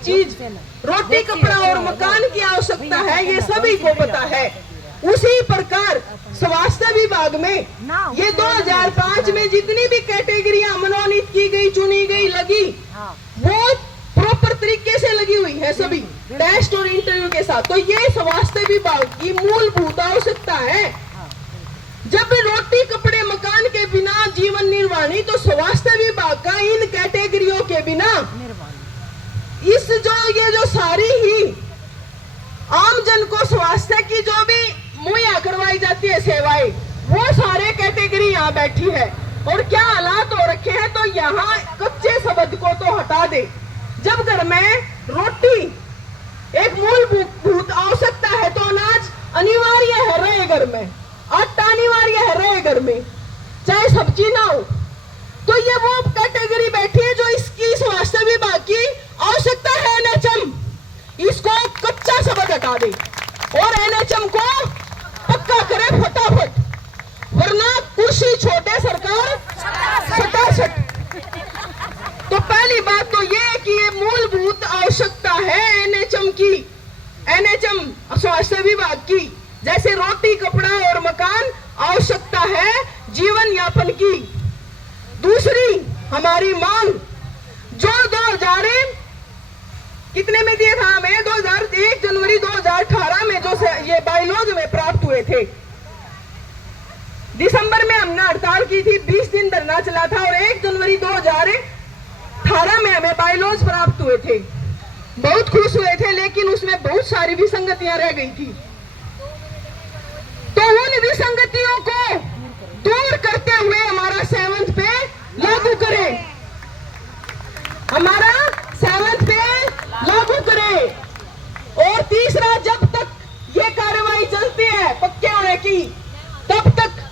चीज रोटी कपड़ा और मकान की आवश्यकता है, ये सभी को पता है। उसी प्रकार स्वास्थ्य विभाग में ये 2005 में जितनी भी कैटेगरियां मनोनीत की गई, चुनी गई, लगी, वो प्रॉपर तरीके से लगी हुई है, सभी टेस्ट और इंटरव्यू के साथ। तो ये स्वास्थ्य विभाग की मूलभूत आवश्यकता है। जब रोटी कपड़े मकान के बिना जीवन निर्वाह नहीं, तो स्वास्थ्य विभाग का इन कैटेगरियों के बिना इस ये जो सारी ही आम जन को स्वास्थ्य की जो भी मुहैया करवाई जाती है सेवाएं, वो सारे कैटेगरी यहाँ बैठी है। और क्या हालात हो रखे हैं, तो यहाँ कच्चे शब्द को तो हटा दे। जब घर में रोटी एक मूलभूत आवश्यकता है, तो अनाज अनिवार्य है रहे घर में, आटा अनिवार्य है रहे घर में, चाहे सब्जी ना हो। तो ये वो कैटेगरी बैठी है जो इसकी स्वास्थ्य विभाग की आवश्यकता है। एनएचएम इसको कच्चा शब्द हटा दे और एनएचएम को पक्का करे फटाफट, वरना कुर्सी छोटे सरकार फटाफट। तो पहली बात तो ये कि ये मूलभूत आवश्यकता है एनएचएम की, एनएचएम स्वास्थ्य विभाग की, जैसे रोटी कपड़ा और मकान आवश्यकता है जीवन यापन की। दूसरी हमारी मांग जो 2000 कितने में दिए था हमें, 1 जनवरी 2018 में जो ये बायलॉज में प्राप्त हुए थे। दिसंबर में हमने हड़ताल की थी, 20 दिन धरना चला था, और 1 जनवरी 2018 में हमें बायलॉज प्राप्त हुए थे। बहुत खुश हुए थे, लेकिन उसमें बहुत सारी विसंगतियां रह गई थी। तो उन विसंगतियों को दूर करते हुए हमारा 7th पे लागू करें, हमारा 7th पे लागू करें। और तीसरा, जब तक ये कार्रवाई चलती है पक्के होने की, तब तक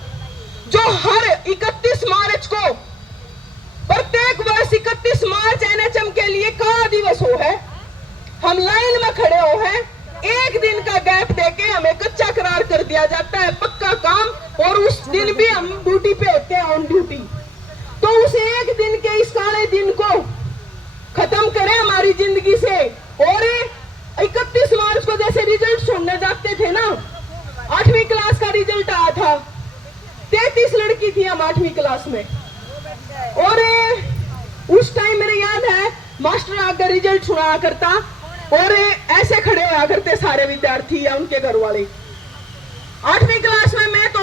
जो हर 31 मार्च को, प्रत्येक वर्ष 31 मार्च एनएचएम के लिए काला दिवस हो है, हम लाइन में खड़े हो हैं, एक दिन का गैप देके हमें कच्चा करार कर दिया जाता है पक्का काम, और उस दिन भी हम ड्यूटी पे होते हैं, ऑन ड्यूटी। तो उस एक दिन के इस काले दिन को खत्म करें हमारी जिंदगी से। और 31 मार्च को जैसे रिजल्ट सुनने जाते थे ना, 8वीं क्लास का रिजल्ट आया था, 33 लड़की थी हम 8वीं क्लास में, और उस टाइम मेरे याद है मास्टर आकर रिजल्ट सुनाया करता, और ऐसे खड़े होया करते सारे विद्यार्थी या उनके घर वाले। 8वीं क्लास में मैं तो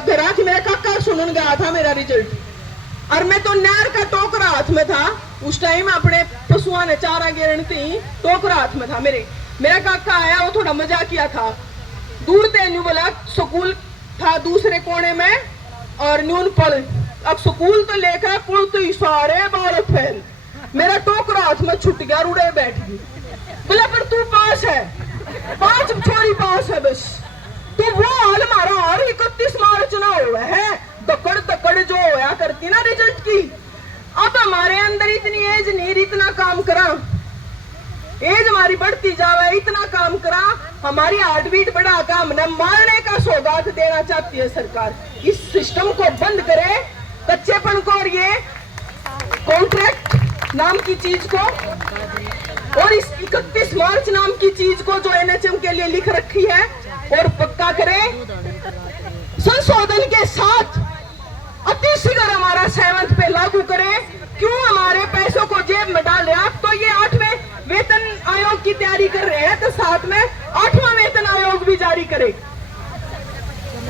घर आके मेरा काका सुनने गया था मेरा रिजल्ट, और मैं तो नार का टोकरा हाथ में था। उस टाइम अपने पशुओं ने चारा गिरन थी, टोकरा हाथ में था मेरा काका आया, वो थोड़ा मजाक किया था, दूर से न्यू बोला स्कूल था दूसरे कोने में और न्यून पल, अब स्कूल तो लेकर पुल तो सारे बाल फैल, मेरा टोकरा हाथ में छुट गया, रुड़े बैठ गई। बोला पर तू पास है, 5 छोरी पास है बस। तो वो हाल हमारा और 31 मार्च ना हुआ है, दकड़ दकड़ जो होया करती ना रिजल्ट की। अब हमारे अंदर इतनी एज नहीं, इतना काम करा, एज हमारी बढ़ती जावे, इतना काम करा, हमारी हार्ट बीट बढ़ा का हमने मारने का सौगात देना चाहती है सरकार। इस सिस्टम को बंद करे, कच्चेपन को और ये कॉन्ट्रैक्ट नाम की चीज को, और इस 31 मार्च नाम की चीज को जो एनएचएम के लिए लिख रखी है, और पक्का करे संशोधन के साथ अतिशीघ्र हमारा 7th पे लागू करे। क्यों हमारे पैसों को जेब में डाले आप? तो ये 8वें वेतन आयोग की तैयारी कर रहे हैं, तो साथ में 8वां वेतन आयोग भी जारी करे।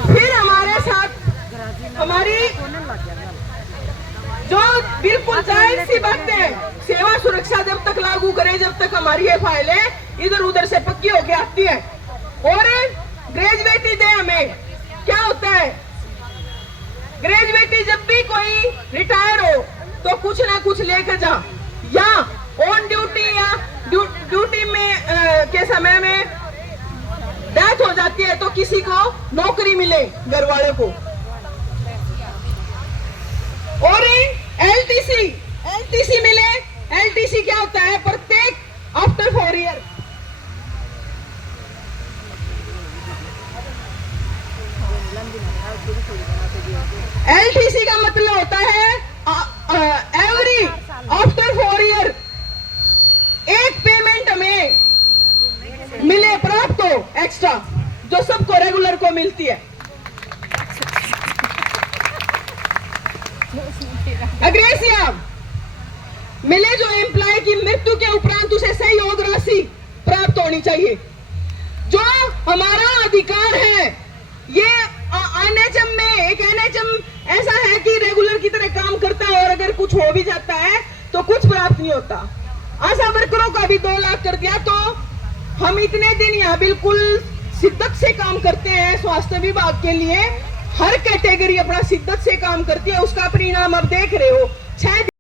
फिर हमारे साथ हमारी जो बिल्कुल जायज सी बात है, सेवा सुरक्षा जब तक लागू करे, जब तक हमारी ये फाइलें इधर उधर से पक्की होके आती है। और ग्रेजुएटी दे हमें, क्या होता है ग्रेजुएटी, जब भी कोई रिटायर हो तो कुछ ना कुछ लेकर जा, या ऑन ड्यूटी या ड्यूटी में के समय में डेथ हो जाती है तो किसी को नौकरी मिले घर वाले को। और एलटीसी मिले। एलटीसी क्या होता है? प्रत्येक आफ्टर 4 ईयर एलटीसी का मतलब होता है एवरी आफ्टर 4 ईयर मिलती है। अग्रेसिया मिले जो एम्प्लॉय की मृत्यु के उपरांत उसे सहयोग राशि प्राप्त होनी चाहिए। जो हमारा अधिकार है, ये एनएचएम में एक एनएचएम ऐसा है कि रेगुलर की तरह काम करता है और अगर कुछ हो भी जाता है तो कुछ प्राप्त नहीं होता। आशा वर्करों का भी 2 लाख कर दिया, तो हम इतने दिन यहाँ बिल्कुल शिद्दत से काम करते हैं स्वास्थ्य विभाग के लिए। हर कैटेगरी अपना शिद्दत से काम करती है, उसका परिणाम अब देख रहे हो। 6